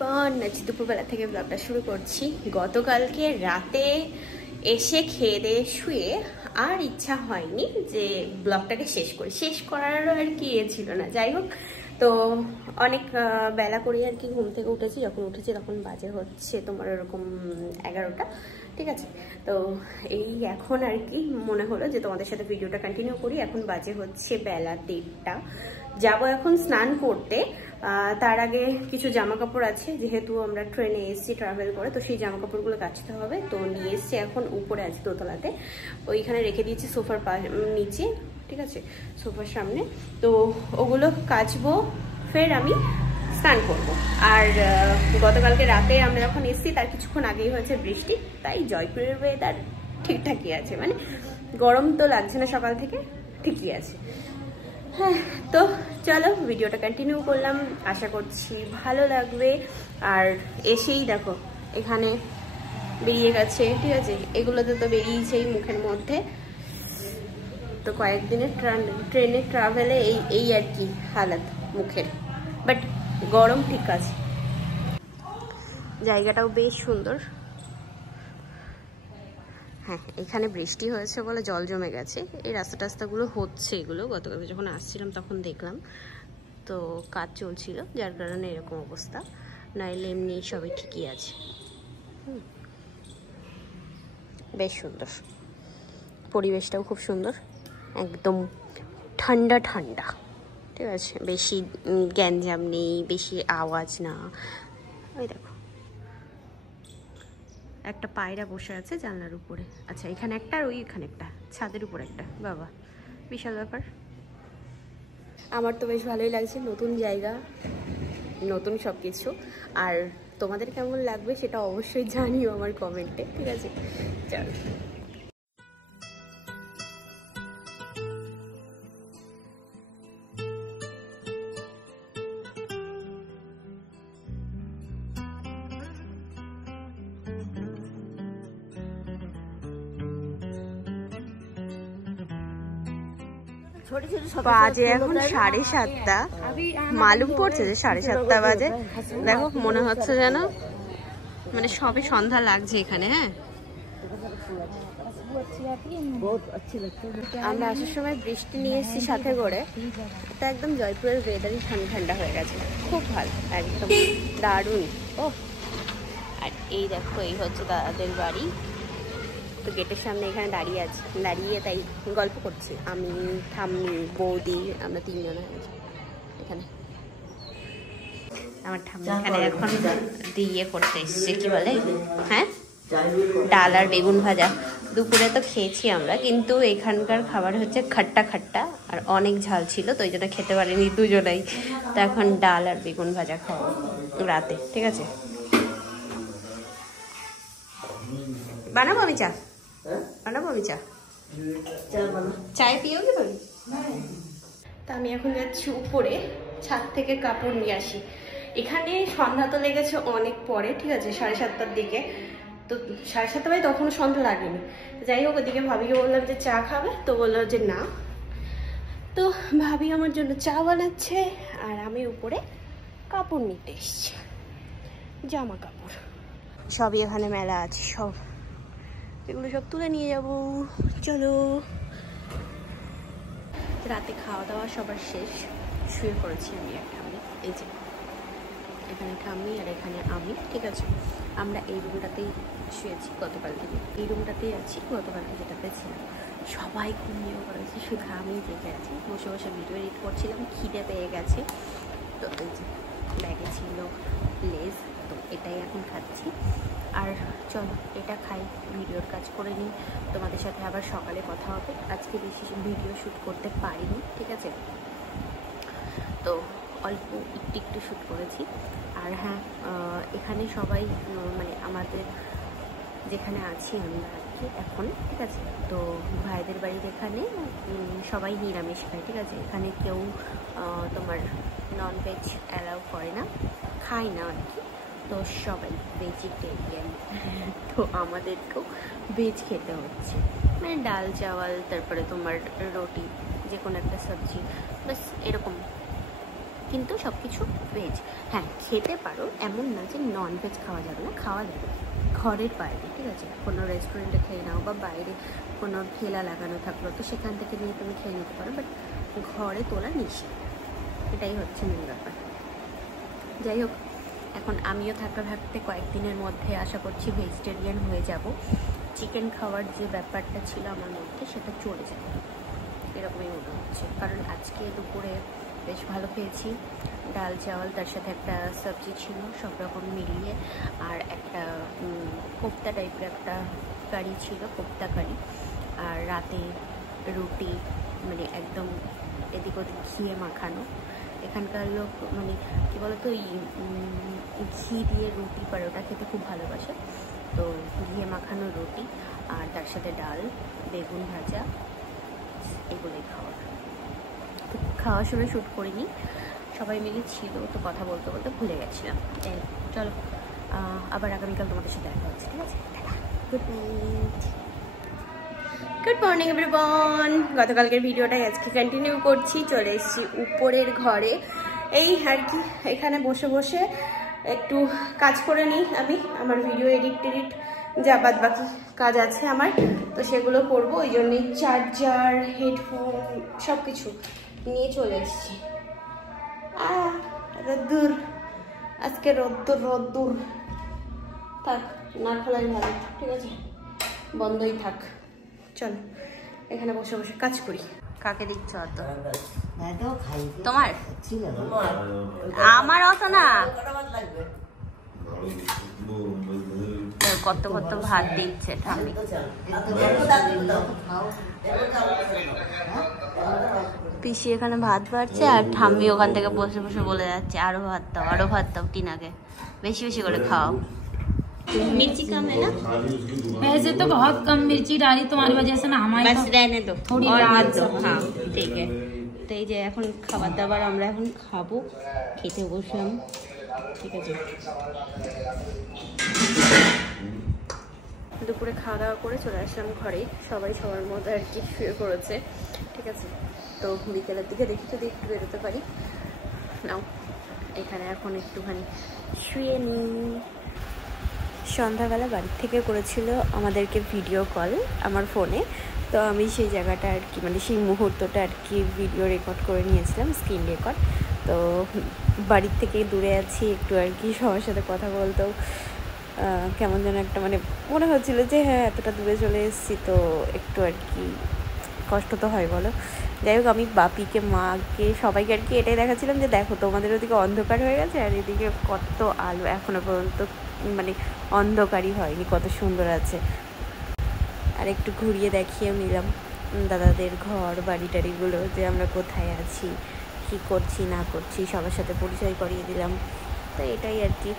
Everyone, আজ দুপুরবেলা থেকে ব্লগটা শুরু করছি। গতকালকে রাতে এসে খেয়ে দিয়ে শুয়ে আর ইচ্ছা হয়নি যে ব্লগটাকে শেষ করারও আর কি ছিল না। যাই হোক, তো অনেক বেলা করে আর কি ঘুম থেকে উঠেছি। যখন উঠেছি তখন বাজে হচ্ছে তোমার ওরকম 11টা, ঠিক আছে। তো এই এখন আর কি মনে হলো যে তোমাদের সাথে ভিডিওটা কন্টিনিউ করি। এখন বাজে হচ্ছে বেলা 1:30। যাবো এখন স্নান করতে। তার আগে কিছু জামা কাপড় আছে, যেহেতু আমরা ট্রেনে এসেছি ট্রাভেল করে, তো সেই জামা কাপড়গুলো কাচতে হবে। তো নিয়ে এসছি, এখন উপরে আছে দোতলাতে, ওইখানে রেখে দিয়েছি সোফার নিচে, ঠিক আছে, সোফার সামনে। তো ওগুলো কাচবো, ফের আমি স্নান করবো। আর গতকালকে রাতে আমরা যখন এসেছি তার কিছুক্ষণ আগেই হয়েছে বৃষ্টি, তাই জয়পুরের ওয়েদার ঠিকঠাকই আছে, মানে গরম তো লাগছে না সকাল থেকে, ঠিকই আছে। হ্যাঁ, তো চলো ভিডিওটা কন্টিনিউ করলাম, আশা করছি ভালো লাগবে। আর এসেই দেখো এখানে বেরিয়ে গেছে, ঠিক আছে, এগুলোতে তো বেরিয়েছেই মুখের মধ্যে। তো কয়েকদিনের ট্রেনে ট্রাভেলে এই আর কি হালাত মুখের, বাট গরম ঠিক আছে। জায়গাটাও বেশ সুন্দর। হ্যাঁ, এখানে বৃষ্টি হয়েছে বলে জল জমে গেছে। এই রাস্তাগুলো হচ্ছে, এগুলো গতকাল যখন আসছিলাম তখন দেখলাম, তো কাজ চলছিল যার কারণে এরকম অবস্থা, নাইলে এমনি সবই ঠিকই আছে। বেশ সুন্দর, পরিবেশটাও খুব সুন্দর, একদম ঠান্ডা ঠান্ডা, ঠিক আছে, বেশি গ্যাঞ্জাম নেই, বেশি আওয়াজ না। ওই দেখো একটা পায়রা বসে আছে জানলার উপরে। আচ্ছা, এখানে একটা আর ওইখানে একটা, ছাদের উপর একটা, বাবা বিশাল ব্যাপার। আমার তো বেশ ভালোই লাগছে, নতুন জায়গা, নতুন সব কিছু। আর তোমাদের কেমন লাগবে সেটা অবশ্যই জানিও আমার কমেন্টে, ঠিক আছে। চলো বাজে এখন 7:30। মালুম পড়ছে যে 7:30 বাজে। দেখো মনে হচ্ছে যেন মানে সবে সন্ধ্যা লাগছে এখানে। হ্যাঁ, আমরা আসার সময় বৃষ্টি নিয়ে এসেছি সাথে করে, এটা একদম জয়পুরের ওয়েদারই ঠান্ডা ঠান্ডা হয়ে গেছে, খুব ভালো, একদম দারুণ। ও, আর এই দেখো এই হচ্ছে দাদাদের বাড়ি। তো গেটের সামনে এখানে দাঁড়িয়ে তাই গল্প করছি আমি, ঠাম্মি, বৌদি, আমরা 3 জন আছি এখানে। আমার ঠাম্মি এখানে এখন দিয়ে করতে এসছে, কি বলে, হ্যাঁ, ডাল আর বেগুন ভাজা। দুপুরে তো খেয়েছি আমরা, কিন্তু এখানকার খাবার হচ্ছে খাট্টা খাট্টা আর অনেক ঝাল ছিল, তো ওই জন্য খেতে পারিনি দুজনেই। তো এখন ডাল আর বেগুন ভাজা খাওয়া রাতে, ঠিক আছে। বানাবো আমি চা, চায় পিওগে তুমি? তা আমি এখন যাচ্ছি উপরে, ছাদ থেকে কাপড় নিয়ে আসি। এখানে সন্ধ্যা তো লেগেছে অনেক পরে, ঠিক আছে, 7:30টার দিকে। তো 7:30 বাজে, তখনও সন্ধ্যা লাগেনি। যাই হোক, ওদিকে ভাবিকে বললাম যে চা খাবে, তো বললো যে না। তো ভাবি আমার জন্য চা বানাচ্ছে, আর আমি উপরে কাপড় নিতে এসছি, জামা কাপড় সবই এখানে মেলা আছে, সব এগুলো সব তুলে নিয়ে যাব। চলো, রাতে খাওয়া দাওয়া সবার শেষ, শুয়ে পড়েছি আমি আর ঠাম্মি। এই যে এখানে ঠাম্মি আর এখানে আমি, ঠিক আছে। আমরা এই রুমটাতেই শুয়েছি গতকাল থেকে, এই রুমটাতেই আছি, গতকালকে যেটাতে ছিলাম। সবাই ঘুমিয়ে পড়েছে, শুধু আমি জেগে আছি, বসে বসে ভিডিও এডিট করছিলাম, খিদে পেয়ে গেছে। তো এই যে ব্যাগে ছিল লেজ, তো এটাই এখন খাচ্ছি। আর চলো এটা খাই, ভিডিওর কাজ করে নিই, তোমাদের সাথে আবার সকালে কথা হবে। আজকে বেশি ভিডিও শ্যুট করতে পারিনি, ঠিক আছে, তো অল্প একটু শ্যুট করেছি। আর হ্যাঁ, এখানে সবাই মানে আমাদের যেখানে আছি আমরা এখন, ঠিক আছে, তো ভাইদের বাড়ির এখানে সবাই নিরামিষ খায়, ঠিক আছে। এখানে কেউ তোমার ননভেজ অ্যালাউ করে না, খায় না আর কি। তো সবাই ভেজিটেরিয়ান, তো আমাদেরকেও ভেজ খেতে হচ্ছে, মানে ডাল চাওয়াল, তারপরে তোমার রুটি, যে কোনো একটা সবজি, বাস এরকম কিন্তু সব কিছু ভেজ। হ্যাঁ, খেতে পারো, এমন না যে নন ভেজ খাওয়া যাবে না, খাওয়া যাবে ঘরের বাইরে, ঠিক আছে? কোনো রেস্টুরেন্টে খেয়ে নাও বা বাইরে কোনো ঠেলা লাগানো থাকলো তো সেখান থেকে নিয়ে তুমি খেয়ে নিতে পারো, বাট ঘরে তোলা নিষেধ, এটাই হচ্ছে মেন ব্যাপার। যাই হোক, এখন আমিও থাকতে থাকতে কয়েকদিনের মধ্যে আশা করছি ভেজিটেরিয়ান হয়ে যাব। চিকেন খাওয়ার যে ব্যাপারটা ছিল আমার মধ্যে সেটা চলে যাবে, এরকমই মনে হচ্ছে। কারণ আজকে দুপুরে বেশ ভালো খেয়েছি, ডাল চাওয়াল, তার সাথে একটা সবজি ছিল, সব রকম মিলিয়ে, আর একটা কোপ্তা টাইপের একটা কারি ছিল, কোপ্তা কারি। আর রাতে রুটি, মানে একদম এদিক ওদিক ঘিয়ে মাখানো। এখানকার লোক মানে কী বলতো, ঘি দিয়ে রুটি পরোটা খেতে খুব ভালোবাসে, তো ঘিয়ে মাখানো রুটি আর তার সাথে ডাল, বেগুন ভাজা, এগুলোই খাওয়া। তো খাওয়ার সময় শ্যুট করিনি, সবাই মিলে ছিল, তো কথা বলতে বলতে ভুলে গেছিলাম। চলো আবার আগামীকাল তোমাদের সাথে দেখা হচ্ছে, ঠিক আছে? Good night. Good morning everyone. গতকালকের ভিডিওটাই আজকে কন্টিনিউ করছি। চলে এসেছি উপরের ঘরে, এই আর কি এখানে বসে বসে একটু কাজ করে নিই আমি, আমার ভিডিও এডিট যা বাদ বাকি কাজ আছে আমার, তো সেগুলো করবো। ওই জন্যই চার্জার, হেডফোন সব কিছু নিয়ে চলে এসেছি। রোদ্দুর আজকে, রোদ্দুর থাক, না খোলাই ভালো, ঠিক আছে? বন্ধই থাক। চল এখানে বসে বসে কাজ করি। কাকে দিচ্ছ অত? তোমার? আমার অত না, কত কত ভাত দিচ্ছে ঠাম্মি। পিসি এখানে ভাত বাড়ছে আর ঠাম্মি ওখান থেকে বসে বসে বলে যাচ্ছে আরো ভাত দাও, আরো ভাত দাও, টিনাকে বেশি বেশি করে খাও। मिर्ची कम है ना? वैसे तो बहुत कम मिर्ची डाली तुम्हारी वजह से ना, हमारे बस रहने दो, थोड़ी और डाल मत दो। दो। हाँ ठीक है। তো এই যে এখন খাবার দাবার আমরা এখন খাবো, খেতে বসলাম, ঠিক আছে? দুপুরে খাওয়া দাওয়া করে চলে আসলাম ঘরে, সবাই সবার মধ্যে আর কি শুয়ে পড়েছে, ঠিক আছে? তো বিকেলের দিকে দেখি যদি একটু বেরোতে পারি। নাও এখানে এখন একটুখানি শুয়ে নিই। সন্ধ্যাবেলা বাড়ির থেকে করেছিল আমাদেরকে ভিডিও কল আমার ফোনে, তো আমি সেই জায়গাটা আর কি, মানে সেই মুহূর্তটা আর কি ভিডিও রেকর্ড করে নিয়েছিলাম, স্ক্রিন রেকর্ড। তো বাড়ির থেকে দূরে আছি একটু আর কি, সবার সাথে কথা বলতেও কেমন যেন একটা মানে মনে হচ্ছিলো যে হ্যাঁ এতটা দূরে চলে এসেছি, তো একটু আর কি কষ্ট তো হয় বলো। যাই হোক, আমি বাপিকে, মাকে, সবাইকে আর কি এটাই দেখাচ্ছিলাম যে দেখো তোমাদের ওদিকে অন্ধকার হয়ে গেছে আর এদিকে কত আলো, এখনো পর্যন্ত মানে অন্ধকারই হয়নি, কত সুন্দর আছে। আর একটু ঘুরিয়ে দেখিয়েও নিলাম দাদাদের ঘর বাড়ি টাড়িগুলো, যে আমরা কোথায় আছি, কি করছি না করছি, সবার সাথে পরিচয় করিয়ে দিলাম। তো এটাই আর কি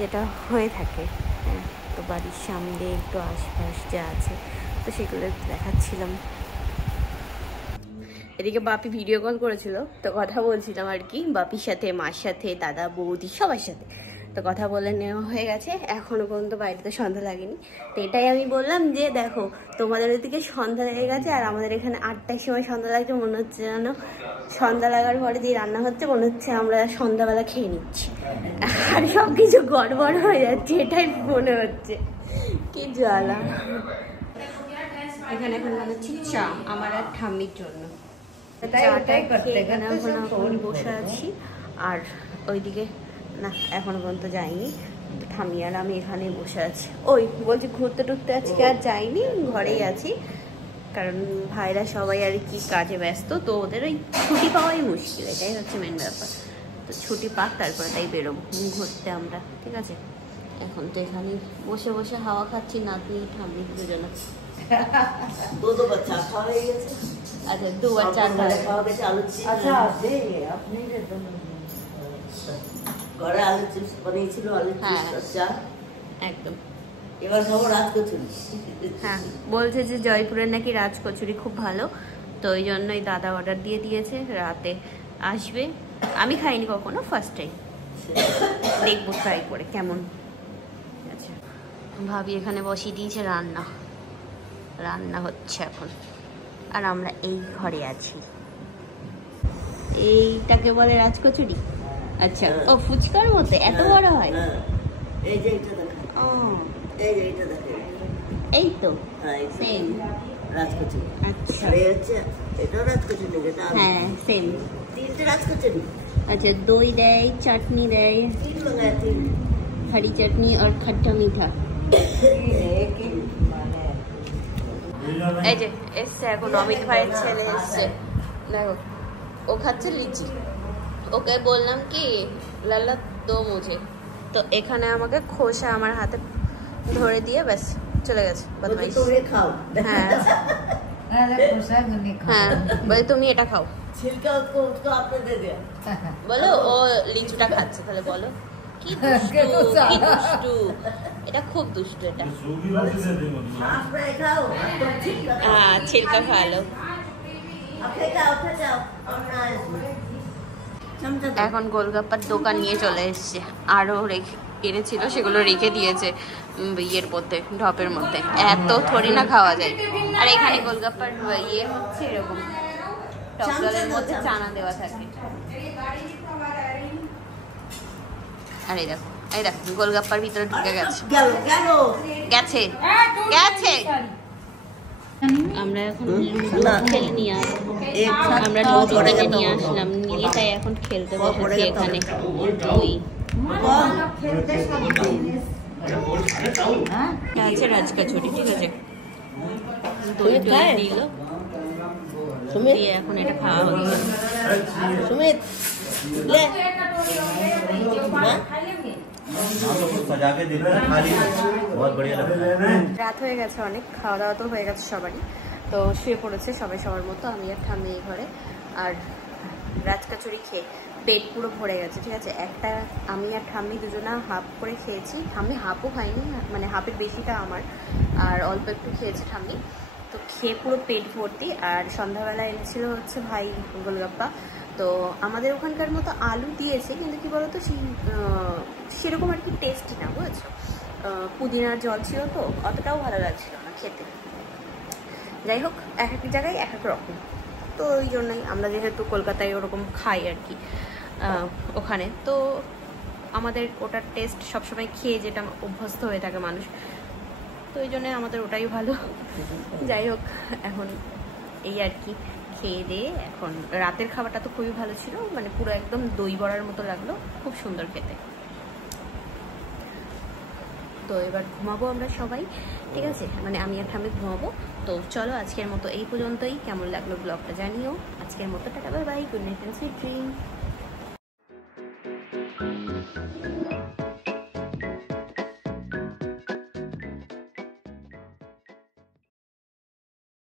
যেটা হয়ে থাকে। হ্যাঁ, তো বাড়ির সামনে একটু আশপাশ যা আছে তো সেগুলো দেখাচ্ছিলাম। এদিকে বাপি ভিডিও কল করেছিল, তো কথা বলছিলাম আর কি বাপির সাথে, মার সাথে, দাদা বৌদি সবার সাথে। তো কথা বলে নেওয়া হয়ে গেছে, এখনো পর্যন্ত বাড়িতে সন্ধ্যা লাগেনি। তো এটাই আমি বললাম যে দেখো তোমাদের ওদিকে সন্ধ্যা লেগে গেছে আর আমাদের এখানে 8টার সময় সন্ধ্যা লাগছে, মনে হচ্ছে যেন সন্ধ্যা লাগার পরে যে রান্না হচ্ছে মনে হচ্ছে আমরা সন্ধ্যাবেলা খেয়ে নিচ্ছি, আর সব কিছু গড়বড় হয়ে যাচ্ছে, এটাই মনে হচ্ছে। কি জ্বালা। এখানে এখন বানাচ্ছি চা আমার আর ঠাম্মির জন্য। বসে আছি আর ওইদিকে না এখনো পর্যন্ত যাইনি, ঠাম্মি আর আমি এখানে বসে আছি। ওই বলছি ঘুরতে টুরতে আজকে আর যাইনি, ঘরেই আছি, কারণ ভাইরা সবাই আর কি কাজে ব্যস্ত, তো ওদের ওই ছুটি পাওয়াই মুশকিল, এটাই হচ্ছে মেন ব্যাপার। তো ছুটি পাক তারপরে তাই বেরোবো ঘুরতে আমরা, ঠিক আছে? এখন তো এখানে বসে বসে হাওয়া খাচ্ছি, নাতনি ঠাম্মি দুজনে। दो बच्चा खा रही है। अच्छा 2 बच्चा खाओ के आलू चिप्स। अच्छा दे আপনি যে ঘরে আলু চিপস বানিয়েছিল, আলু চিপস আচ্ছা একদম। এবার খাবো রাজকচুরি। হ্যাঁ, বলছে যে জয়পুরের নাকি রাজকচুরি খুব ভালো, তো ওই জন্যই দাদা অর্ডার দিয়ে দিয়েছে, রাতে আসবে। আমি খাইনি কখনো, ফার্স্ট টাইম, দেখবো ট্রাই করে কেমন। আচ্ছা, ভাবি এখানে বসিয়ে দিয়েছে রান্না, রান্না হচ্ছে এখন, আর আমরা এই ঘরে আছি। এইটাকে বলে রাজকচুরি। আচ্ছা, ও ফুচকার মতো এত বড় হয়? এই যে এটা দেখো, ও এই যে এটা দেখো, এই তো হ্যাঁ সেম। রাজকচুরি। আচ্ছা আর এই হচ্ছে এটাও রাজকচুরি, এটা হ্যাঁ সেম। তিনটে রাজকচুরি। अच्छा दही দেয়, চাটনি দেয়, तीन मंगाए, तीन। हरी चटनी और खट्टा मीठा। এই যে এসছে এখন অমিত ভাইয়ের ছেলে এসছে, দেখো ও খাচ্ছে লিচি। ওকে বললাম কি লালা দো মুঝে, তো এখানে আমাকে খোসা আমার হাতে ধরে দিয়ে ব্যাস চলে গেছে বদমাইশ। তুমি খাও। হ্যাঁ হ্যাঁ, বলে তুমি এটা খাও। छिलका उसको आपने दे दिया। বলো ও লিচুটা খাচ্ছে, তাহলে বলো কি দুষ্টু, কি দুষ্টু, এটা খুব দুষ্টু এটা। आपने खाओ, तुम छिलका खाओ। হ্যাঁ ছিলকা খাওয়ালো। अपने खाओ, फिर जाओ, और ना इसमें। चमचा दो। এখন গোলগাপ্পার দোকান নিয়ে চলে এসছে, আরো এনেছিল সেগুলো রেখে দিয়েছে ইয়ের মধ্যে, ঢপের মধ্যে। এত থরি না খাওয়া যায়। আর এখানে গোলগাপ্পার ইয়ে হচ্ছে এরকম টক জলের মধ্যে চানা দেওয়া থাকে। আর এই দেখো, এই দেখো গোলগাপ্পার ভিতরে ঢুকে গেছে, গেলো, গেলো। গেছে গেছে। আমরা এখন লুডো খেলে নিয়ে আসবো, एक साथ আমরা खाओ, লুডো पड़ेगा কিনে तो। নিয়ে আসলাম, নিয়ে তাই এখন খেলতে বসেছি এখানে। ওই আছে রাজকচুরি, ঠিক আছে, দই টই দিল, सुमित, দিয়ে এখন এটা খাওয়া হচ্ছে। सुमित, ले। हाँ? सजा के देना खाली बहुत बढ़िया लगता है। রাত হয়ে গেছে অনেক, খাওয়া দাওয়া তো হয়ে গেছে সবারই, তো শুয়ে পড়েছে সবাই সবার মতো। আমি আর ঠাম্মি এই ঘরে, আর রাজকচুরি খেয়ে পেট পুরো ভরে গেছে, ঠিক আছে। একটা আমি আর ঠাম্মি দুজনা হাফ করে খেয়েছি, ঠাম্মি হাফও খাইনি, মানে হাফের বেশিটা আমার, আর অল্প একটু খেয়েছে ঠাম্মি। তো খেয়ে পুরো পেট ভর্তি। আর সন্ধ্যাবেলা এনেছিল হচ্ছে ভাই গোলগাপ্পা। তো আমাদের ওখানকার মতো আলু দিয়েছে, কিন্তু কি বলতো সেই সেরকম আর কি টেস্টি না, বুঝেছো। পুদিনার জল ছিল তো অতটাও ভালো লাগছিল না খেতে। যাই হোক, এক এক জায়গায় এক এক রকম, তো ওই জন্যই আমরা যেহেতু কলকাতায় ওরকম খাই আর কি ওখানে, তো আমাদের ওটার টেস্ট সবসময় খেয়ে যেটা অভ্যস্ত হয়ে থাকে মানুষ, তো ওই জন্যে আমাদের ওটাই ভালো। যাই হোক, এখন এই আর কি খেয়ে দিয়ে এখন রাতের খাবারটা তো খুবই ভালো ছিল, মানে পুরো একদম দই বড়ার মতো লাগলো, খুব সুন্দর খেতে। তো এবার ঘুমাবো আমরা সবাই, ঠিক আছে, মানে আমি আর ঠাম্মি ঘুমাবো। তো চলো আজকের মতো এই পর্যন্তই। কেমন লাগলো ব্লগটা জানিও। আজকের মতো tata, bye bye, good night and sweet dream.